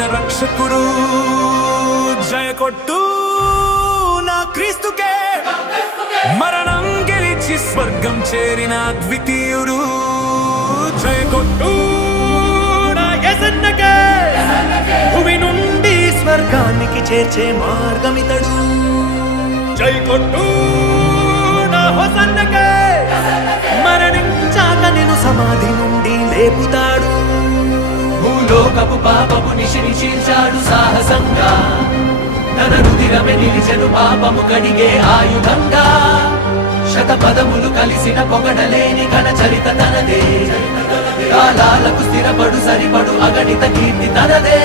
పుట్టిన రక్షకుడు జయ కొట్టు నా క్రీస్తుకే మరణం గెలిచి స్వర్గం చేరిన ద్వితీయుడు జయ కొట్టు నా యేసన్నకే భూమి నుండి స్వర్గానికి చేర్చే మార్గమితడు జై కొట్టు నా హోసన్నకే మరణించాక నిన్ను సమాధి నుండి లేపుతాడు భూలోకపు పాపపు నిశిని చీల్చాడు సాహసంగా తన రుధిరమే నిలిచెను పాపము కడిగే ఆయుధంగా శతపదములు కలిసిన పొగడలేని ఘన చరిత తనదే కాలాలకు స్థిరపడు సరిపడు అగణిత కీర్తి తనదే